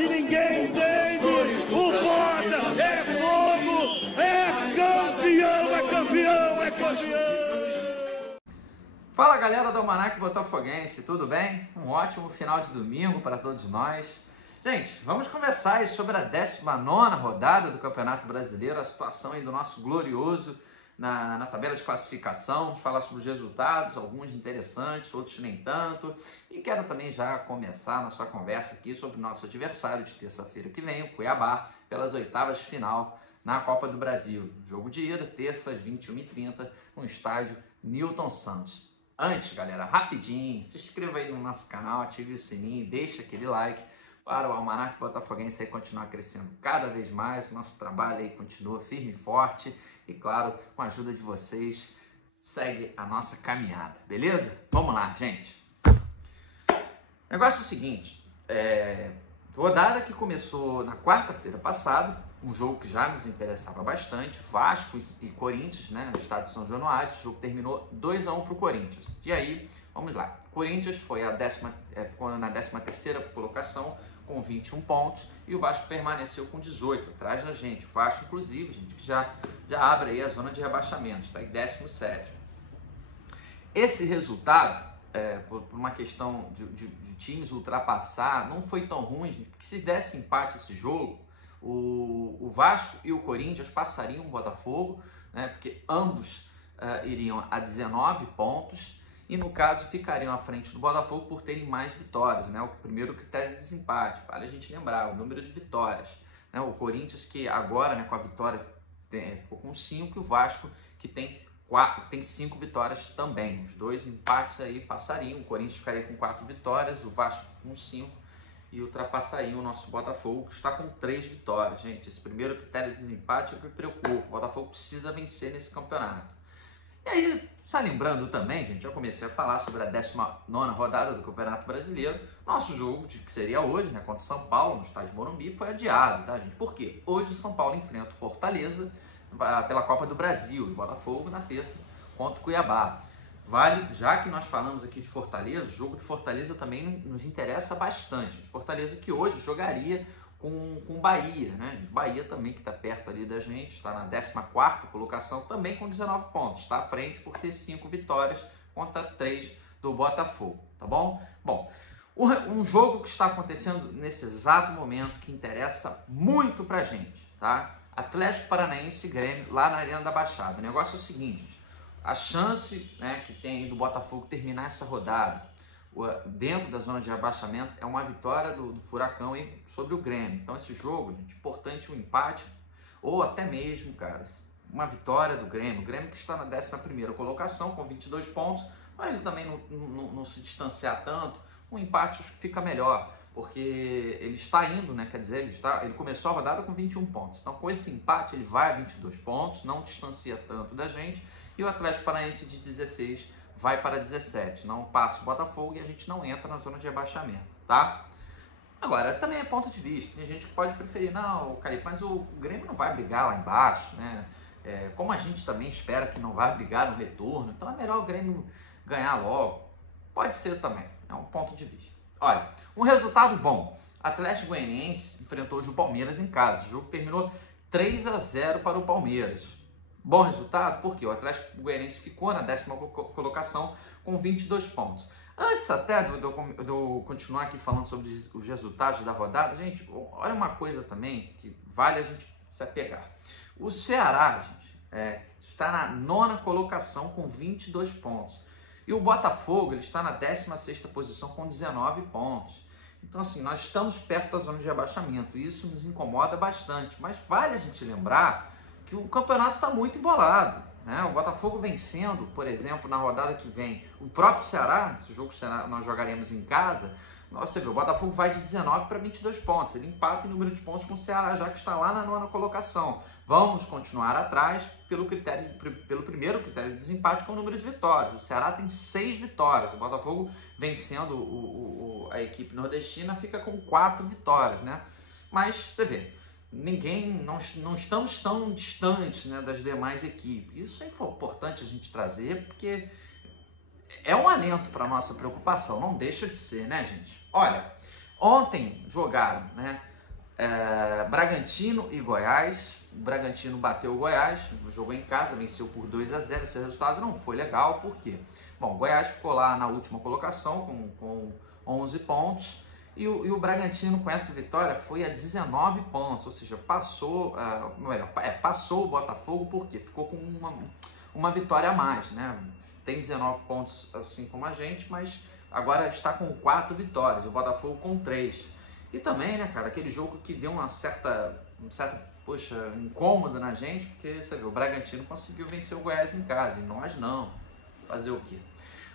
que ninguém entende. O Bota é fogo, é campeão, é campeão, é campeão. Fala galera do Almanac Botafoguense, tudo bem? Um ótimo final de domingo para todos nós. Gente, vamos conversar aí sobre a 19ª rodada do Campeonato Brasileiro, a situação aí do nosso glorioso na tabela de classificação. Vamos falar sobre os resultados, alguns interessantes, outros nem tanto. E quero também já começar a nossa conversa aqui sobre o nosso adversário de terça-feira que vem, o Cuiabá, pelas oitavas de final na Copa do Brasil. Jogo de ida, terça às 21h30, no estádio Newton Santos. Antes, galera, rapidinho, se inscreva aí no nosso canal, ative o sininho, deixa aquele like para o Almanac Botafoguense aí continuar crescendo cada vez mais. O nosso trabalho aí continua firme e forte e, claro, com a ajuda de vocês, segue a nossa caminhada, beleza? Vamos lá, gente. O negócio é o seguinte, rodada que começou na quarta-feira passada, um jogo que já nos interessava bastante, Vasco e Corinthians, né, no estado de São Januário. O jogo terminou 2-1 para o Corinthians. E aí, vamos lá. O Corinthians foi ficou na 13ª colocação com 21 pontos e o Vasco permaneceu com 18, atrás da gente. O Vasco, inclusive, gente, que já abre aí a zona de rebaixamento, está em 17º. Esse resultado, por uma questão de times ultrapassar, não foi tão ruim, gente, porque se desse empate esse jogo, o Vasco e o Corinthians passariam o Botafogo, né, porque ambos iriam a 19 pontos e, no caso, ficariam à frente do Botafogo por terem mais vitórias, né, o primeiro critério de desempate, para a gente lembrar, o número de vitórias, né, o Corinthians que agora, né, com a vitória ficou com 5 e o Vasco que tem 5 vitórias também. Os dois empates aí passariam, o Corinthians ficaria com 4 vitórias, o Vasco com 5 e ultrapassaria o nosso Botafogo, que está com 3 vitórias. Gente, esse primeiro critério de desempate é o que preocupa. O Botafogo precisa vencer nesse campeonato. E aí, só lembrando também, gente, eu comecei a falar sobre a 19ª rodada do Campeonato Brasileiro. Nosso jogo, que seria hoje, né, contra o São Paulo, no estádio Morumbi, foi adiado, tá, gente? Por quê? Hoje o São Paulo enfrenta o Fortaleza pela Copa do Brasil, e o Botafogo na terça contra o Cuiabá. Vale, já que nós falamos aqui de Fortaleza, o jogo de Fortaleza também nos interessa bastante. Fortaleza que hoje jogaria com o Bahia, né? Bahia também que está perto ali da gente, está na 14ª colocação, também com 19 pontos. Está à frente por ter 5 vitórias contra 3 do Botafogo, tá bom? Bom, um jogo que está acontecendo nesse exato momento que interessa muito pra gente, tá? Atlético Paranaense e Grêmio lá na Arena da Baixada. O negócio é o seguinte, a chance, né, que tem do Botafogo terminar essa rodada dentro da zona de rebaixamento é uma vitória do Furacão aí sobre o Grêmio. Então esse jogo, gente, importante um empate ou até mesmo, cara, uma vitória do Grêmio. O Grêmio que está na 11ª colocação com 22 pontos, mas ele também não se distanciar tanto. Um empate acho que fica melhor, porque ele está indo, né? Quer dizer, ele começou a rodada com 21 pontos. Então com esse empate ele vai a 22 pontos, não distancia tanto da gente. E o Atlético Paranaense de 16 vai para 17. Não passa o Botafogo e a gente não entra na zona de rebaixamento, tá? Agora, também é ponto de vista. Tem gente que pode preferir, não, Caripe, mas o Grêmio não vai brigar lá embaixo, né? Como a gente também espera que não vai brigar no retorno, então é melhor o Grêmio ganhar logo. Pode ser também, é um ponto de vista. Olha, um resultado bom. Atlético Goianiense enfrentou hoje o Palmeiras em casa. O jogo terminou 3-0 para o Palmeiras. Bom resultado, porque o Atlético Goianiense ficou na 10ª colocação com 22 pontos. Antes até de eu continuar aqui falando sobre os resultados da rodada, gente, olha uma coisa também que vale a gente se apegar. O Ceará, gente, está na 9ª colocação com 22 pontos. E o Botafogo ele está na 16ª posição com 19 pontos. Então, assim, nós estamos perto da zona de rebaixamento. E isso nos incomoda bastante. Mas vale a gente lembrar que o campeonato está muito embolado, né? O Botafogo vencendo, por exemplo, na rodada que vem, o próprio Ceará, esse jogo que nós jogaremos em casa, você vê, o Botafogo vai de 19 para 22 pontos, ele empata em número de pontos com o Ceará, já que está lá na 9ª colocação. Vamos continuar atrás pelo primeiro critério de desempate, com o número de vitórias. O Ceará tem 6 vitórias, o Botafogo vencendo a equipe nordestina fica com 4 vitórias, né? Mas você vê, não estamos tão distantes, né, das demais equipes. Isso é importante a gente trazer, porque é um alento para a nossa preocupação, não deixa de ser, né, gente? Olha, ontem jogaram, né, Bragantino e Goiás. O Bragantino bateu o Goiás, jogou em casa, venceu por 2-0. Esse resultado não foi legal, por quê? Bom, o Goiás ficou lá na última colocação com 11 pontos. E o Bragantino, com essa vitória, foi a 19 pontos, ou seja, passou o Botafogo, porque ficou com uma vitória a mais, né? Tem 19 pontos assim como a gente, mas agora está com 4 vitórias, o Botafogo com 3. E também, né, cara, aquele jogo que deu uma certa poxa, incômodo na gente, porque você vê, o Bragantino conseguiu vencer o Goiás em casa, e nós não. Fazer o quê?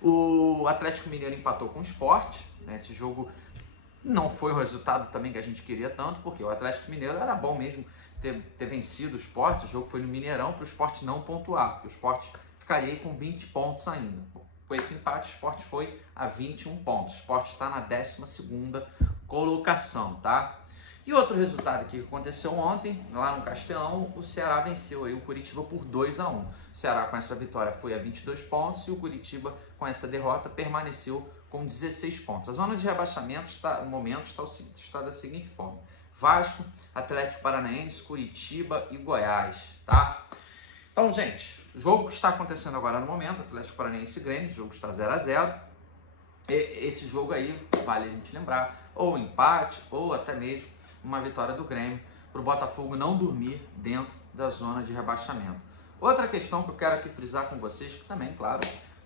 O Atlético Mineiro empatou com o Sport, né? Esse jogo não foi o resultado também que a gente queria tanto, porque o Atlético Mineiro era bom mesmo ter vencido o Sport. O jogo foi no Mineirão para o Sport não pontuar, porque o Sport ficaria aí com 20 pontos ainda. Com esse empate, o Sport foi a 21 pontos. O Sport está na 12ª colocação, tá? E outro resultado que aconteceu ontem, lá no Castelão, o Ceará venceu aí o Curitiba por 2-1. O Ceará com essa vitória foi a 22 pontos e o Curitiba com essa derrota permaneceu com 16 pontos. A zona de rebaixamento no momento está da seguinte forma: Vasco, Atlético Paranaense, Curitiba e Goiás, tá? Então, gente, o jogo que está acontecendo agora no momento, Atlético Paranaense e Grêmio, o jogo está 0-0. Esse jogo aí, vale a gente lembrar, ou empate, ou até mesmo uma vitória do Grêmio, para o Botafogo não dormir dentro da zona de rebaixamento. Outra questão que eu quero aqui frisar com vocês, que também, claro,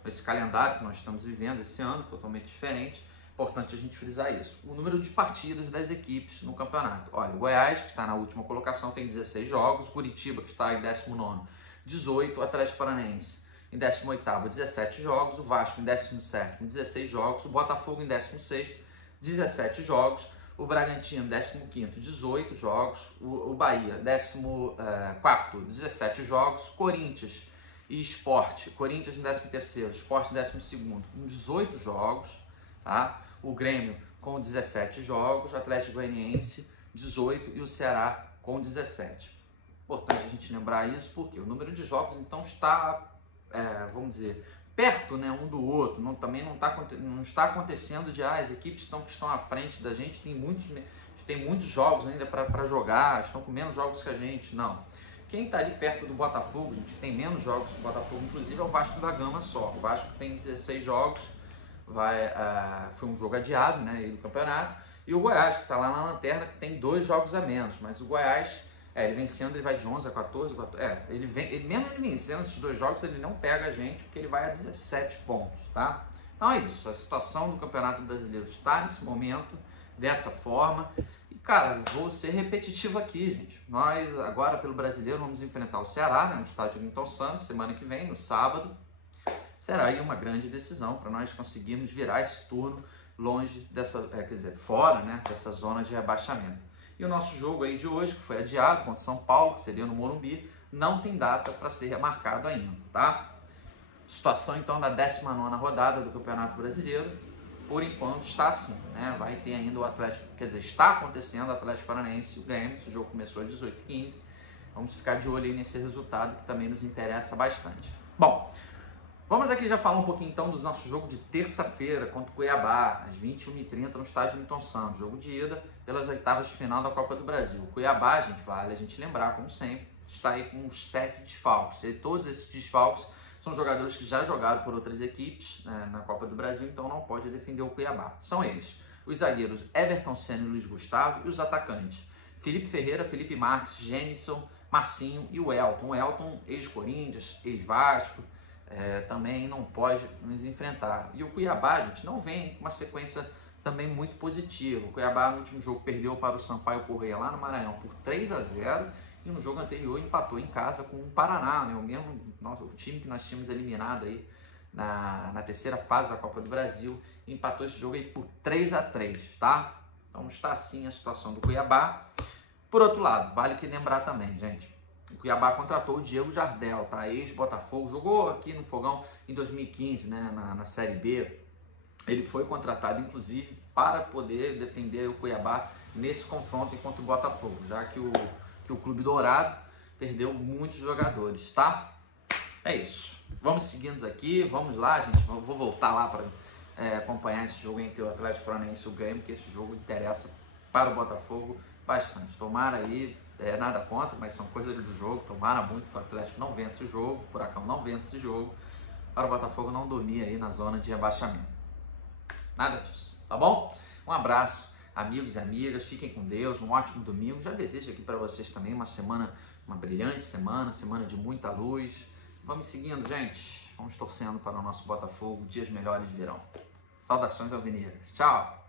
esse calendário que nós estamos vivendo esse ano, totalmente diferente, importante a gente frisar isso. O número de partidas das equipes no campeonato. Olha, o Goiás, que está na última colocação, tem 16 jogos, Curitiba, que está em 19º, 18, o Atlético Paranaense em 18º, 17 jogos, o Vasco em 17º, 16 jogos, o Botafogo em 16º, 17 jogos, o Bragantino 15º, 18 jogos, o Bahia 14º, 17 jogos, Corinthians e Sport, Corinthians em 13º, Sport em 12º, com 18 jogos, tá? O Grêmio com 17 jogos, o Atlético Goianiense 18 e o Ceará com 17. Importante a gente lembrar isso porque o número de jogos então está, vamos dizer, perto, né, um do outro. Também não está acontecendo de as equipes que estão à frente da gente tem muitos jogos ainda para jogar, estão com menos jogos que a gente, não. Quem está ali perto do Botafogo, gente, tem menos jogos que o Botafogo, inclusive é o Vasco da Gama só. O Vasco tem 16 jogos, foi um jogo adiado, né, do campeonato. E o Goiás, que está lá na lanterna, que tem 2 jogos a menos. Mas o Goiás, ele vencendo, ele vai de 11 a 14. Mesmo ele vencendo esses 2 jogos, ele não pega a gente, porque ele vai a 17 pontos, tá? Então é isso, a situação do Campeonato Brasileiro está nesse momento, dessa forma. Cara, vou ser repetitivo aqui, gente. Nós, agora, pelo Brasileiro, vamos enfrentar o Ceará, né, no estádio Newton Santos, semana que vem, no sábado. Será aí uma grande decisão para nós conseguirmos virar esse turno longe dessa, fora, né, dessa zona de rebaixamento. E o nosso jogo aí de hoje, que foi adiado contra o São Paulo, que seria no Morumbi, não tem data para ser remarcado ainda, tá? Situação, então, da 19ª rodada do Campeonato Brasileiro. Por enquanto está assim, né? Vai ter ainda o Atlético, está acontecendo o Atlético Paranaense e o Grêmio. Esse jogo começou às 18h15. Vamos ficar de olho aí nesse resultado que também nos interessa bastante. Bom, vamos aqui já falar um pouquinho então do nosso jogo de terça-feira contra o Cuiabá, às 21h30 no estádio Newton Santos. Jogo de ida pelas oitavas de final da Copa do Brasil. O Cuiabá, gente, vale a gente lembrar, como sempre, está aí com uns 7 desfalques. E todos esses desfalques são jogadores que já jogaram por outras equipes, né, na Copa do Brasil, então não pode defender o Cuiabá. São eles, os zagueiros Everton Senna e Luiz Gustavo, e os atacantes Felipe Ferreira, Felipe Marques, Gênison, Marcinho e o Elton. O Elton, ex-Corinthians, ex-Vasco, também não pode nos enfrentar. E o Cuiabá, gente, não vem com uma sequência também muito positiva. O Cuiabá no último jogo perdeu para o Sampaio Corrêa lá no Maranhão por 3-0. E no jogo anterior empatou em casa com o Paraná, né? O time que nós tínhamos eliminado aí na terceira fase da Copa do Brasil, empatou esse jogo aí por 3-3, tá? Então está assim a situação do Cuiabá. Por outro lado, vale que lembrar também, gente, o Cuiabá contratou o Diego Jardel, tá? Ex-Botafogo, jogou aqui no Fogão em 2015, né? Na Série B. Ele foi contratado, inclusive, para poder defender o Cuiabá nesse confronto contra o Botafogo, já que o Clube Dourado perdeu muitos jogadores, tá? É isso. Vamos seguindo aqui, vamos lá, gente. Eu vou voltar lá para acompanhar esse jogo entre o Atlético Paranaense e o Grêmio, que esse jogo interessa para o Botafogo bastante. Tomara aí, nada contra, mas são coisas do jogo. Tomara muito que o Atlético não vença o jogo, o Furacão não vença esse jogo, para o Botafogo não dormir aí na zona de rebaixamento. Nada disso, tá bom? Um abraço, amigos e amigas, fiquem com Deus, um ótimo domingo. Já desejo aqui para vocês também uma brilhante semana de muita luz. Vamos seguindo, gente. Vamos torcendo para o nosso Botafogo. Dias melhores virão. Saudações alvinegras. Tchau!